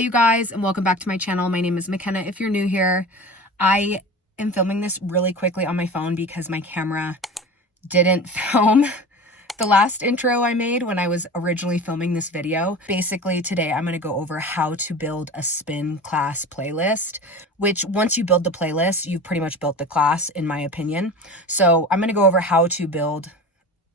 Hey you guys, and welcome back to my channel. My name is McKenna. If you're new here, I am filming this really quickly on my phone because my camera didn't film the last intro I made when I was originally filming this video. Basically today I'm going to go over how to build a spin class playlist, which once you build the playlist, you've pretty much built the class in my opinion. So I'm going to go over how to build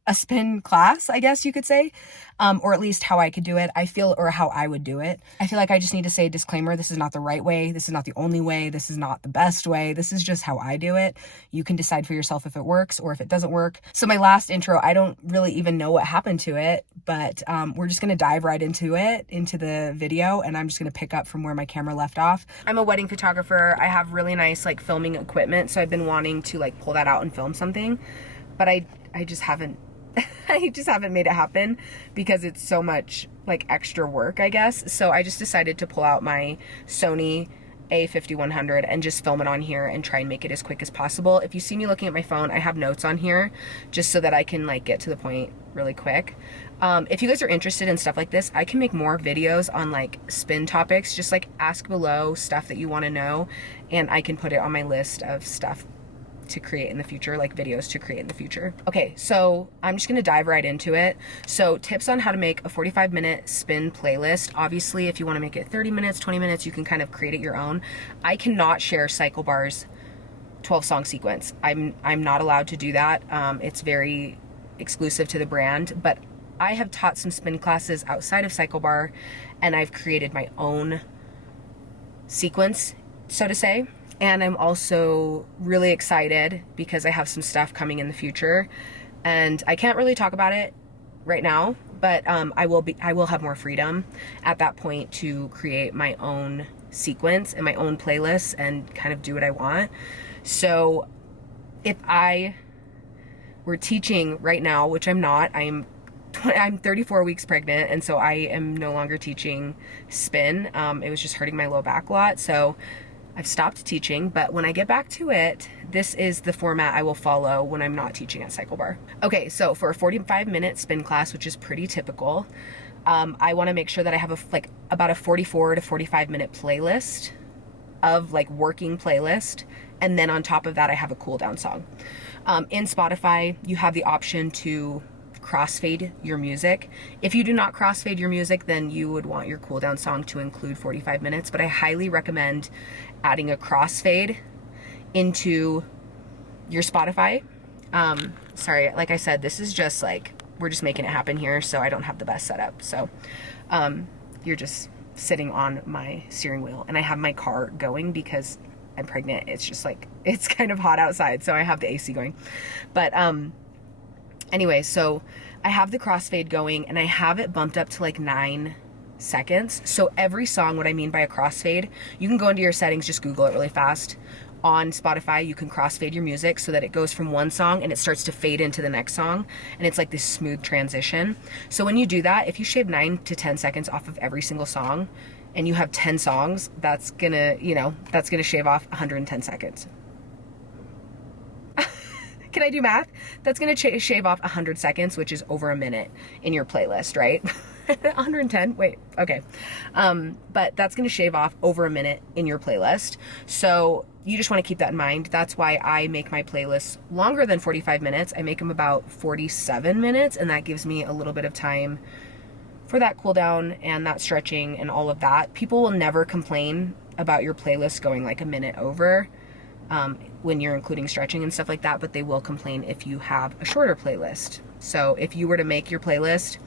a spin class, I guess you could say, or at least how I could do it. Or how I would do it. I feel like I just need to say a disclaimer. This is not the right way. This is not the only way. This is not the best way. This is just how I do it. You can decide for yourself if it works or if it doesn't work. So my last intro, I don't really even know what happened to it, but we're just going to dive right into the video, and I'm just going to pick up from where my camera left off. I'm a wedding photographer. I have really nice like filming equipment, so I've been wanting to like pull that out and film something, but I just haven't I just haven't made it happen because it's so much like extra work, I guess. So I just decided to pull out my Sony A5100 and just film it on here and try and make it as quick as possible. If you see me looking at my phone, I have notes on here just so that I can like get to the point really quick. If you guys are interested in stuff like this, I can make more videos on like spin topics. Just like ask below stuff that you want to know, and I can put it on my list of stuff to create in the future, like videos to create in the future. Okay, so I'm just gonna dive right into it. So tips on how to make a 45-minute spin playlist. Obviously, if you wanna make it 30 minutes, 20 minutes, you can kind of create it your own. I cannot share CycleBar's 12-song sequence. I'm not allowed to do that. It's very exclusive to the brand, but I have taught some spin classes outside of CycleBar, and I've created my own sequence, so to say. And I'm also really excited because I have some stuff coming in the future, and I can't really talk about it right now, but I will have more freedom at that point to create my own sequence and my own playlists and kind of do what I want. So if I were teaching right now, which I'm not, I'm 34 weeks pregnant, and so I am no longer teaching spin. It was just hurting my low back a lot, so I've stopped teaching, but when I get back to it, this is the format I will follow when I'm not teaching at CycleBar. Okay, so for a 45-minute spin class, which is pretty typical, I want to make sure that I have about a 44 to 45-minute playlist of like working playlist, and then on top of that, I have a cool down song. In Spotify, you have the option to crossfade your music. If you do not crossfade your music, then you would want your cool down song to include 45 minutes, but I highly recommend adding a crossfade into your Spotify. Sorry, like I said, this is just like, we're just making it happen here, so I don't have the best setup. So you're just sitting on my steering wheel, and I have my car going because I'm pregnant. It's just like, it's kind of hot outside, so I have the AC going. But anyway, so I have the crossfade going, and I have it bumped up to like 9 seconds. So every song, what I mean by a crossfade, you can go into your settings, just Google it really fast. On Spotify, you can crossfade your music so that it goes from one song and it starts to fade into the next song, and it's like this smooth transition. So when you do that, if you shave 9 to 10 seconds off of every single song, and you have 10 songs, that's gonna shave off 110 seconds. Can I do math? That's gonna shave off 100 seconds, which is over a minute in your playlist, right? 110, wait, okay. But that's gonna shave off over a minute in your playlist. So you just wanna keep that in mind. That's why I make my playlists longer than 45 minutes. I make them about 47 minutes, and that gives me a little bit of time for that cool down and that stretching and all of that. People will never complain about your playlist going like a minute over when you're including stretching and stuff like that, but they will complain if you have a shorter playlist. So if you were to make your playlist,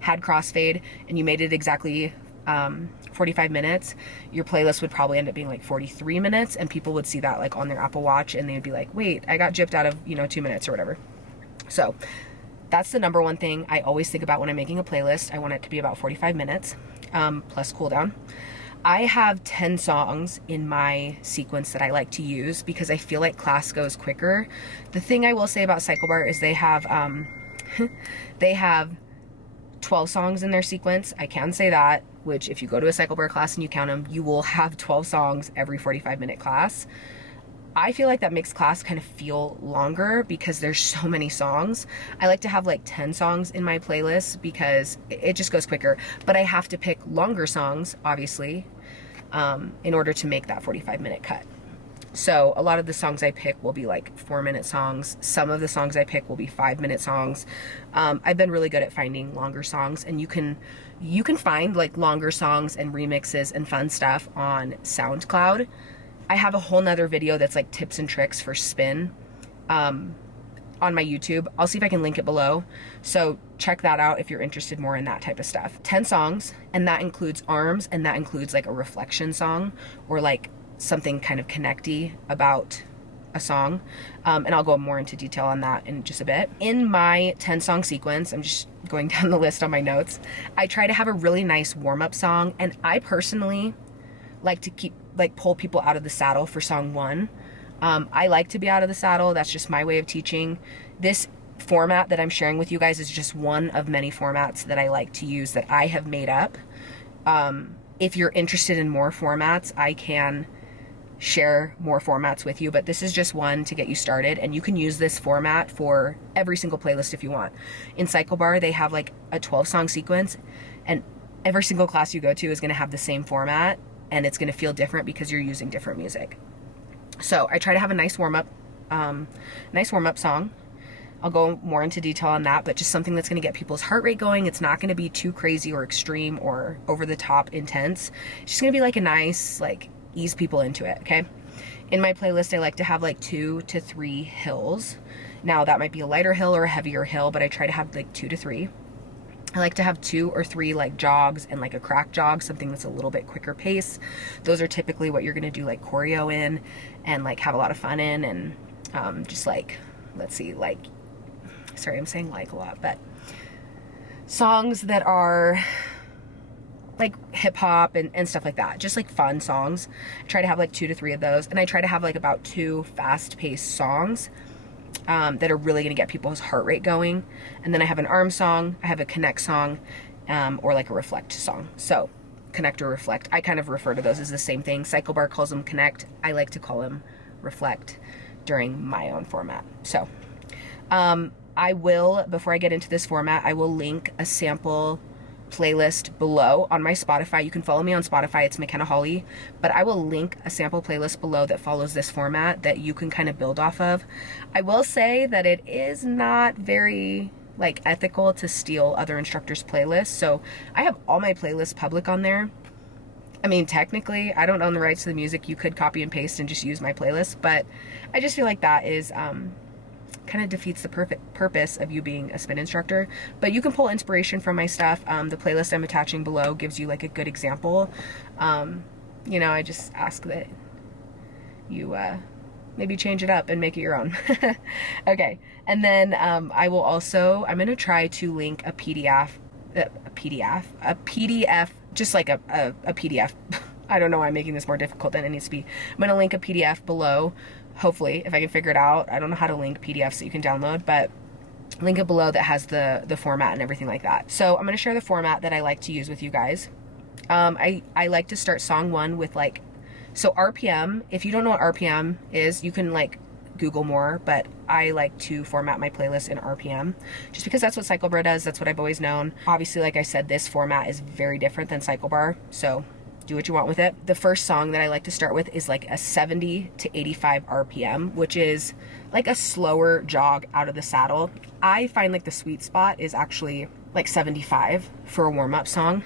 had crossfade, and you made it exactly 45 minutes, your playlist would probably end up being like 43 minutes, and people would see that like on their Apple Watch, and they would be like, wait, I got gypped out of 2 minutes or whatever. So that's the number one thing I always think about when I'm making a playlist. I want it to be about 45 minutes plus cool down. I have 10 songs in my sequence that I like to use because I feel like class goes quicker. The thing I will say about CycleBar is they have 12 songs in their sequence. I can say that, which if you go to a CycleBar class and you count them, you will have 12 songs every 45-minute class. I feel like that makes class kind of feel longer because there's so many songs. I like to have like 10 songs in my playlist because it just goes quicker, but I have to pick longer songs, obviously, in order to make that 45-minute cut. So a lot of the songs I pick will be like 4-minute songs. Some of the songs I pick will be 5-minute songs. I've been really good at finding longer songs, and you can find like longer songs and remixes and fun stuff on SoundCloud. I have a whole nother video that's like tips and tricks for spin on my YouTube. I'll see if I can link it below. So check that out if you're interested more in that type of stuff. 10 songs, and that includes arms, and that includes like a reflection song or like something kind of connecty about a song. And I'll go more into detail on that in just a bit. In my 10 song sequence, I'm just going down the list on my notes, I try to have a really nice warm-up song, and I personally like to pull people out of the saddle for song 1. I like to be out of the saddle. That's just my way of teaching. This format that I'm sharing with you guys is just one of many formats that I like to use that I have made up. If you're interested in more formats, I can share more formats with you, but this is just one to get you started, and you can use this format for every single playlist if you want. In Cycle Bar, they have like a 12-song sequence, and every single class you go to is going to have the same format, and it's going to feel different because you're using different music. So I try to have a nice warm-up song. I'll go more into detail on that, but just something that's going to get people's heart rate going. It's not going to be too crazy or extreme or over the top intense. It's just going to be like a nice, like, ease people into it, okay? In my playlist, I like to have like 2 to 3 hills. Now that might be a lighter hill or a heavier hill, but I try to have like 2 to 3. I like to have 2 or 3 like jogs and like a crack jog, something that's a little bit quicker pace. Those are typically what you're gonna do like choreo in and like have a lot of fun in, and just like, let's see, like, sorry, I'm saying like a lot, but songs that are like hip hop and stuff like that, just like fun songs. I try to have like 2 to 3 of those, and I try to have like about 2 fast-paced songs that are really gonna get people's heart rate going. And then I have an arm song, I have a connect song, or like a reflect song. So connect or reflect, I kind of refer to those as the same thing. Cycle Bar calls them connect, I like to call them reflect during my own format. So I will, before I get into this format, I will link a sample playlist below on my Spotify. You can follow me on Spotify, it's McKenna Holly, but I will link a sample playlist below that follows this format that you can kind of build off of. I will say that it is not very like ethical to steal other instructors' playlists, so I have all my playlists public on there. I mean, technically, I don't own the rights to the music. You could copy and paste and just use my playlist, but I just feel like that is kind of defeats the perfect purpose of you being a spin instructor. But you can pull inspiration from my stuff. The playlist I'm attaching below gives you like a good example. You know, I just ask that you maybe change it up and make it your own. Okay, and then I'm gonna try to link a PDF, just like a PDF. I don't know why I'm making this more difficult than it needs to be. I'm gonna link a PDF below, hopefully, if I can figure it out. I don't know how to link PDFs that you can download, but link it below that has the format and everything like that. So I'm gonna share the format that I like to use with you guys. I like to start song 1 with like, so RPM, if you don't know what RPM is, you can like Google more, but I like to format my playlist in RPM just because that's what Cycle Bar does. That's what I've always known. Obviously, like I said, this format is very different than Cycle Bar, so do what you want with it. The first song that I like to start with is like a 70 to 85 RPM, which is like a slower jog out of the saddle. I find like the sweet spot is actually like 75 for a warm-up song.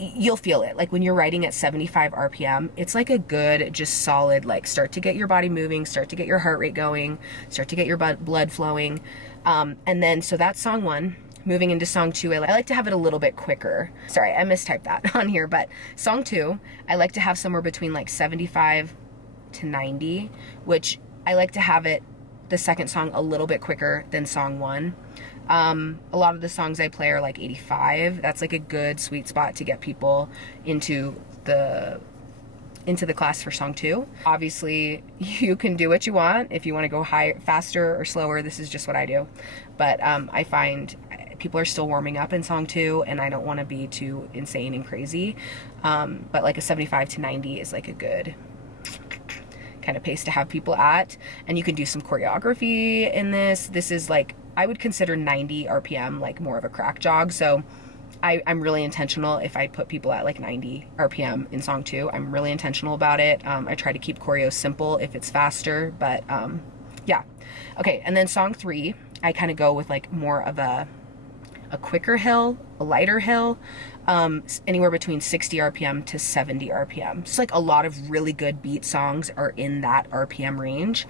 You'll feel it. Like when you're writing at 75 RPM, it's like a good, just solid, like start to get your body moving, start to get your heart rate going, start to get your blood flowing. And then, so that's song 1. Moving into song 2, I like to have it a little bit quicker. Sorry, I mistyped that on here, but song 2, I like to have somewhere between like 75 to 90, which I like to have it, the second song, a little bit quicker than song 1. A lot of the songs I play are like 85. That's like a good sweet spot to get people into the class for song 2. Obviously, you can do what you want. If you want to go higher, faster or slower, this is just what I do. But I find people are still warming up in song 2, and I don't want to be too insane and crazy. But like a 75 to 90 is like a good kind of pace to have people at. And you can do some choreography in this. This is like, I would consider 90 RPM like more of a crack jog. So I'm really intentional if I put people at like 90 RPM in song 2. I'm really intentional about it. I try to keep choreo simple if it's faster, but yeah. Okay, and then song 3, I kind of go with like more of a quicker hill, a lighter hill, anywhere between 60 RPM to 70 RPM. It's like a lot of really good beat songs are in that RPM range.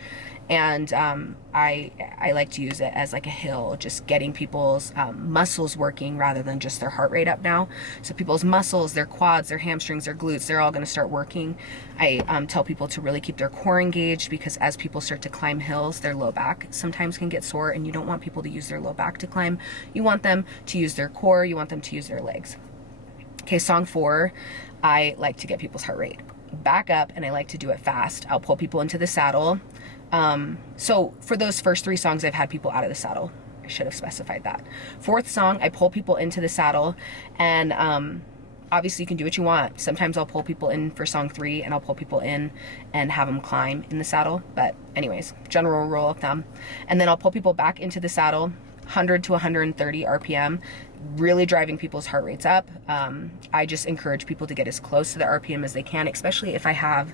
And I like to use it as like a hill, just getting people's muscles working rather than just their heart rate up now. So people's muscles, their quads, their hamstrings, their glutes, they're all going to start working. I tell people to really keep their core engaged, because as people start to climb hills, their low back sometimes can get sore, and you don't want people to use their low back to climb. You want them to use their core, you want them to use their legs. Okay, song 4, I like to get people's heart rate back up, and I like to do it fast. I'll pull people into the saddle. So for those first 3 songs, I've had people out of the saddle. I should have specified that. 4th song, I pull people into the saddle, and obviously you can do what you want. Sometimes I'll pull people in for song 3, and I'll pull people in and have them climb in the saddle. But anyways, general rule of thumb. And then I'll pull people back into the saddle, 100 to 130 RPM, really driving people's heart rates up. I just encourage people to get as close to the RPM as they can, especially if I have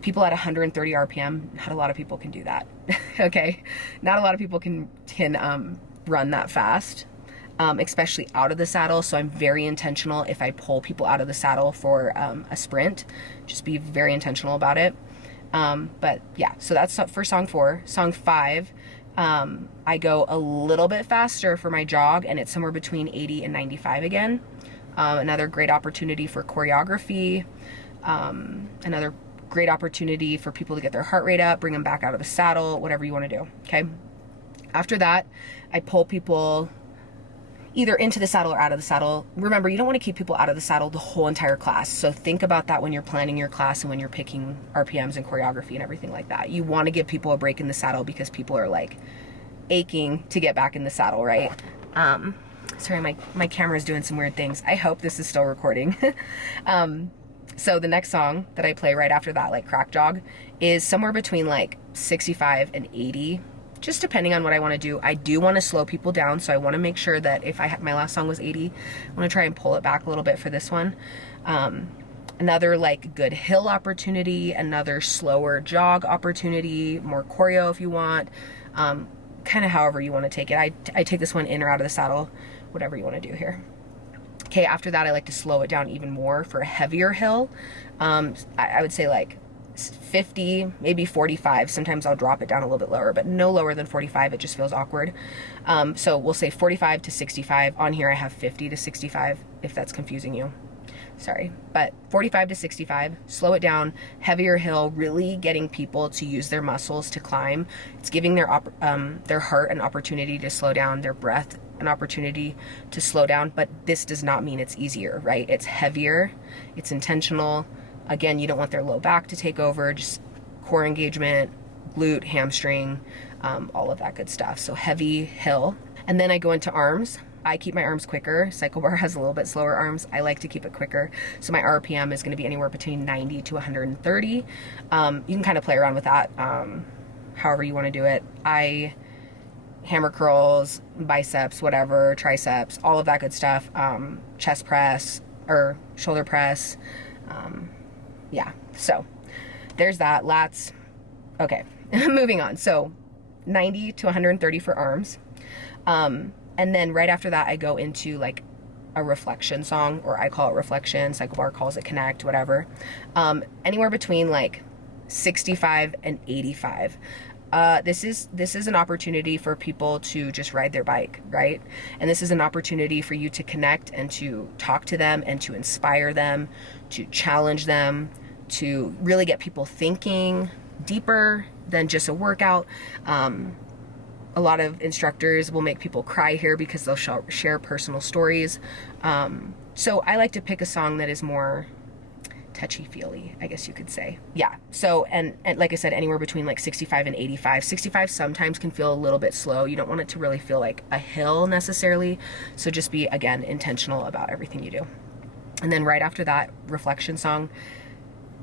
people at 130 RPM. Not a lot of people can do that. Okay, not a lot of people can run that fast, especially out of the saddle. So I'm very intentional if I pull people out of the saddle for a sprint. Just be very intentional about it. But yeah, so that's for song 4. Song 5, I go a little bit faster for my jog, and it's somewhere between 80 and 95 again. Another great opportunity for choreography. Another great opportunity for people to get their heart rate up, bring them back out of the saddle, whatever you want to do. Okay. After that, I pull people either into the saddle or out of the saddle. Remember, you don't want to keep people out of the saddle the whole entire class. So think about that when you're planning your class and when you're picking RPMs and choreography and everything like that. You want to give people a break in the saddle because people are like aching to get back in the saddle, right? Sorry, my camera's doing some weird things. I hope this is still recording. So the next song that I play right after that, like crack jog, is somewhere between like 65 and 80, just depending on what I want to do. I do want to slow people down, so I want to make sure that if my last song was 80, I want to try and pull it back a little bit for this one. Another like good hill opportunity, another slower jog opportunity, more choreo if you want, kind of however you want to take it. I take this one in or out of the saddle, whatever you want to do here. Okay, after that, I like to slow it down even more for a heavier hill. I would say like 50, maybe 45. Sometimes I'll drop it down a little bit lower, but no lower than 45. It just feels awkward. So we'll say 45 to 65. On here, I have 50 to 65, if that's confusing you. Sorry, but 45 to 65, slow it down, heavier hill, really getting people to use their muscles to climb. It's giving their heart an opportunity to slow down, their breath an opportunity to slow down, but this does not mean it's easier, right? It's heavier, it's intentional. Again, you don't want their low back to take over, just core engagement, glute, hamstring, all of that good stuff. So heavy hill. And then I go into arms. I keep my arms quicker. Cycle bar has a little bit slower arms. I like to keep it quicker. So my RPM is going to be anywhere between 90 to 130. You can kind of play around with that however you want to do it. Hammer curls, biceps, whatever, triceps, all of that good stuff. Chest press or shoulder press. Yeah, so there's that. Lats. Okay, moving on. So 90 to 130 for arms. And then right after that, I go into like a reflection song, or I call it reflection, Cycle Bar calls it connect, whatever. Anywhere between like 65 and 85. This is an opportunity for people to just ride their bike, right? And this is an opportunity for you to connect and to talk to them and to inspire them, to challenge them, to really get people thinking deeper than just a workout. A lot of instructors will make people cry here because they'll share personal stories. So I like to pick a song that is more touchy-feely, I guess you could say. Yeah, so, and like I said, anywhere between like 65 and 85. 65 sometimes can feel a little bit slow. You don't want it to really feel like a hill necessarily. So just be, again, intentional about everything you do. And then right after that reflection song,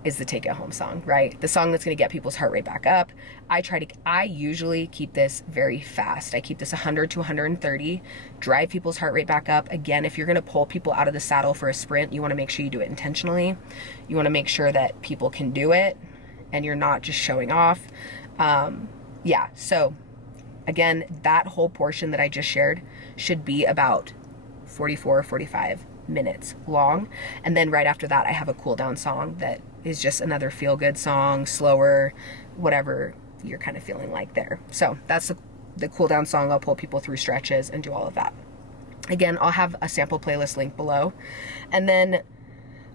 is the take it home song, right? The song that's going to get people's heart rate back up. I usually keep this very fast. I keep this 100 to 130, drive people's heart rate back up. Again, if you're going to pull people out of the saddle for a sprint, you want to make sure you do it intentionally. You want to make sure that people can do it and you're not just showing off. Yeah, so again, that whole portion that I just shared should be about 44, 45 minutes long. And then right after that, I have a cool down song that is just another feel good song, slower, whatever you're kind of feeling like there. So that's the cool down song. I'll pull people through stretches and do all of that. Again, I'll have a sample playlist link below. And then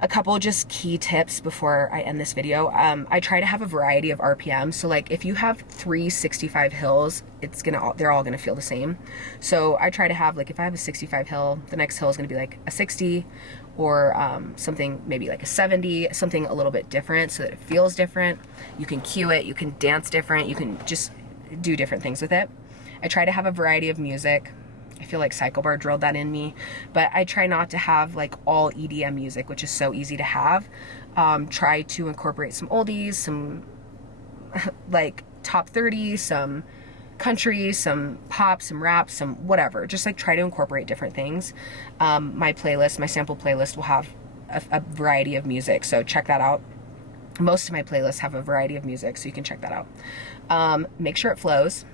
a couple just key tips before I end this video. I try to have a variety of RPMs. So like if you have 365 hills, they're all gonna feel the same. So I try to have, like, if I have a 65 hill, the next hill is gonna be like a 60 or something maybe like a 70, something a little bit different so that it feels different. You can cue it, you can dance different, you can just do different things with it. I try to have a variety of music. I feel like Psycho Bar drilled that in me, but I try not to have like all EDM music, which is so easy to have. Try to incorporate some oldies, some like top 30, some country, some pop, some rap, some whatever. Just like try to incorporate different things. My playlist, my sample playlist will have a variety of music, so check that out. Most of my playlists have a variety of music, so you can check that out. Make sure it flows.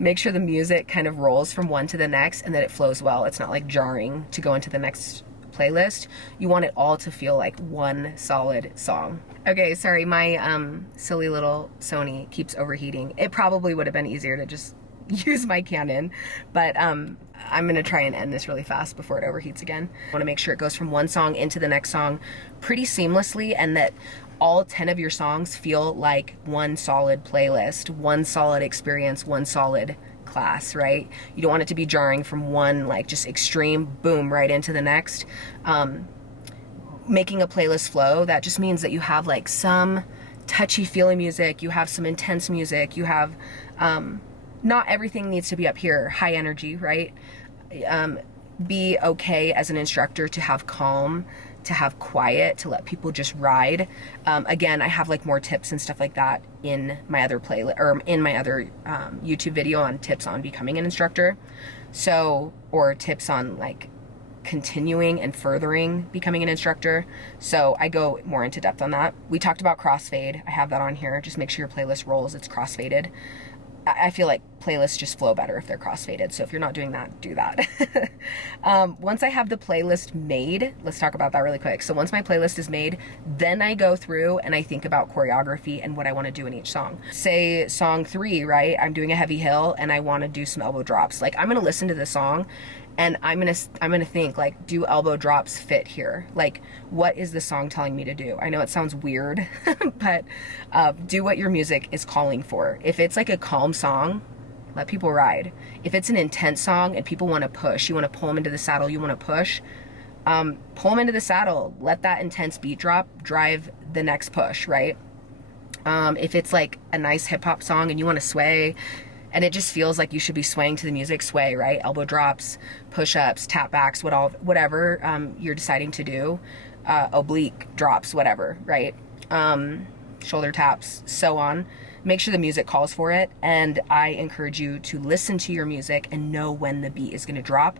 Make sure the music kind of rolls from one to the next and that it flows well. It's not like jarring to go into the next playlist. You want it all to feel like one solid song. Okay, sorry, my silly little Sony keeps overheating. It probably would have been easier to just use my Canon, but I'm gonna try and end this really fast before it overheats again. I wanna make sure it goes from one song into the next song pretty seamlessly, and that all 10 of your songs feel like one solid playlist, one solid experience, one solid class, right? You don't want it to be jarring from one, like, just extreme boom right into the next. Making a playlist flow, that just means that you have like some touchy-feely music, you have some intense music, you have not everything needs to be up here, high energy, right? Be okay as an instructor to have calm, to have quiet, to let people just ride. Again, I have like more tips and stuff like that in my other playlist, or in my other YouTube video on tips on becoming an instructor. So, or tips on like continuing and furthering becoming an instructor. So I go more into depth on that. We talked about crossfade. I have that on here. Just make sure your playlist rolls, it's crossfaded. I feel like playlists just flow better if they're crossfaded. So if you're not doing that, do that. Once I have the playlist made, let's talk about that really quick. So once my playlist is made, then I go through and I think about choreography and what I want to do in each song. Say song 3, right? I'm doing a heavy hill and I want to do some elbow drops. Like, I'm going to listen to the song and I'm gonna think, like, do elbow drops fit here? Like, what is the song telling me to do? I know it sounds weird, but do what your music is calling for. If it's like a calm song, let people ride. If it's an intense song and people want to push, you want to pull them into the saddle, you want to push, pull them into the saddle. Let that intense beat drop drive the next push, right? If it's like a nice hip hop song and you want to sway, and it just feels like you should be swaying to the music, sway, right? Elbow drops, push-ups, tap backs, whatever you're deciding to do, oblique drops, whatever, right? Shoulder taps, so on. Make sure the music calls for it, and I encourage you to listen to your music and know when the beat is gonna drop,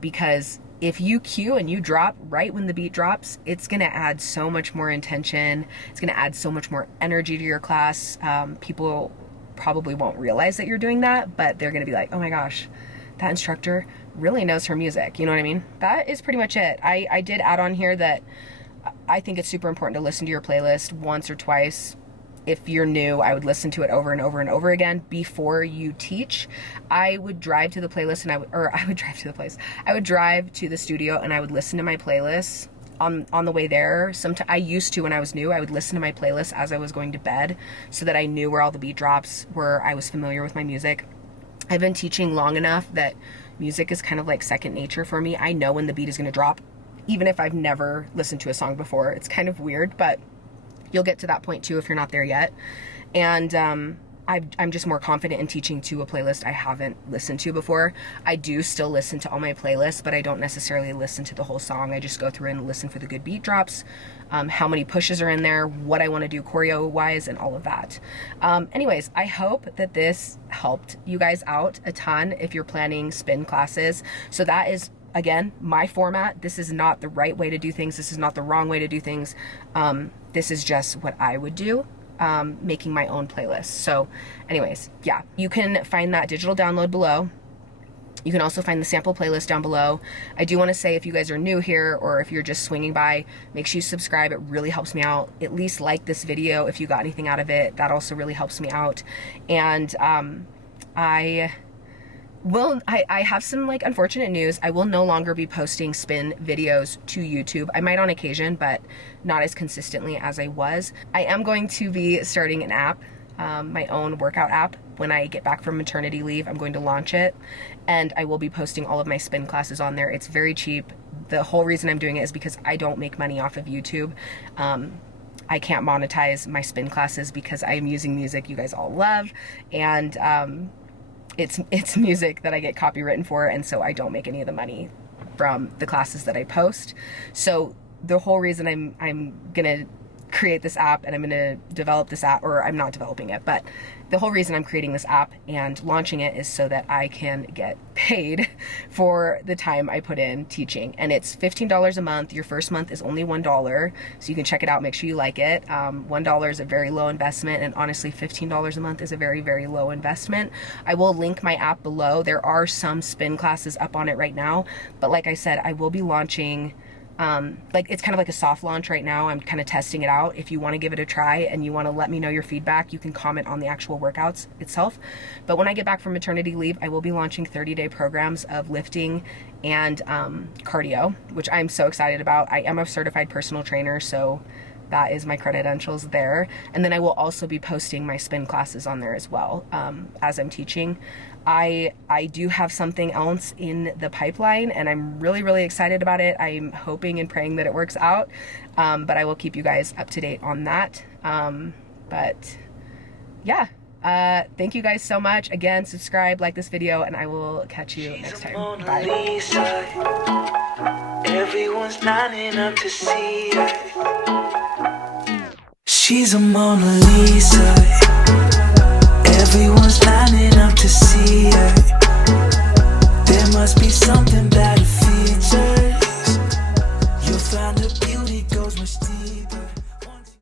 because if you cue and you drop right when the beat drops, it's gonna add so much more intention, it's gonna add so much more energy to your class. People probably won't realize that you're doing that, but they're gonna be like, oh my gosh, that instructor really knows her music. You know what I mean? That is pretty much it. I did add on here that I think it's super important to listen to your playlist once or twice. If you're new, I would listen to it over and over and over again before you teach. I would drive to the playlist and I would drive to the studio and I would listen to my playlists on the way there. I used to, when I was new, I would listen to my playlist as I was going to bed so that I knew where all the beat drops were. I was familiar with my music. I've been teaching long enough that music is kind of like second nature for me. I know when the beat is going to drop, even if I've never listened to a song before. It's kind of weird, but you'll get to that point too if you're not there yet. And I'm just more confident in teaching to a playlist I haven't listened to before. I do still listen to all my playlists, but I don't necessarily listen to the whole song. I just go through and listen for the good beat drops, how many pushes are in there, what I want to do choreo-wise, and all of that. Anyways, I hope that this helped you guys out a ton if you're planning spin classes. So that is, again, my format. This is not the right way to do things. This is not the wrong way to do things. This is just what I would do. Making my own playlist. So anyways, yeah, you can find that digital download below. You can also find the sample playlist down below. I do want to say, if you guys are new here or if you're just swinging by, make sure you subscribe. It really helps me out. At least like this video if you got anything out of it. That also really helps me out. And I have some like unfortunate news. I will no longer be posting spin videos to YouTube. I might on occasion, but not as consistently as I was. I am going to be starting an app, my own workout app. When I get back from maternity leave, I'm going to launch it, and I will be posting all of my spin classes on there. It's very cheap. The whole reason I'm doing it is because I don't make money off of YouTube. I can't monetize my spin classes because I am using music you guys all love, and it's music that I get copywritten for, and so I don't make any of the money from the classes that I post. So the whole reason I'm gonna create this app and I'm gonna develop this app, or I'm not developing it, but the whole reason I'm creating this app and launching it is so that I can get paid for the time I put in teaching. And it's $15 a month. Your first month is only $1, so you can check it out, make sure you like it. $1 is a very low investment, and honestly $15 a month is a very, very low investment. I will link my app below. There are some spin classes up on it right now, but like I said, I will be launching like it's kind of like a soft launch right now. I'm kind of testing it out. If you want to give it a try and you want to let me know your feedback, you can comment on the actual workouts itself. But when I get back from maternity leave, I will be launching 30-day programs of lifting and cardio, which I'm so excited about. I am a certified personal trainer, so that is my credentials there. And then I will also be posting my spin classes on there as well, as I'm teaching. I do have something else in the pipeline, and I'm really, really excited about it. I'm hoping and praying that it works out, but I will keep you guys up to date on that. But yeah, thank you guys so much. Again, subscribe, like this video, and I will catch you next time. Bye. Everyone's lining up to see her. She's a Mona Lisa.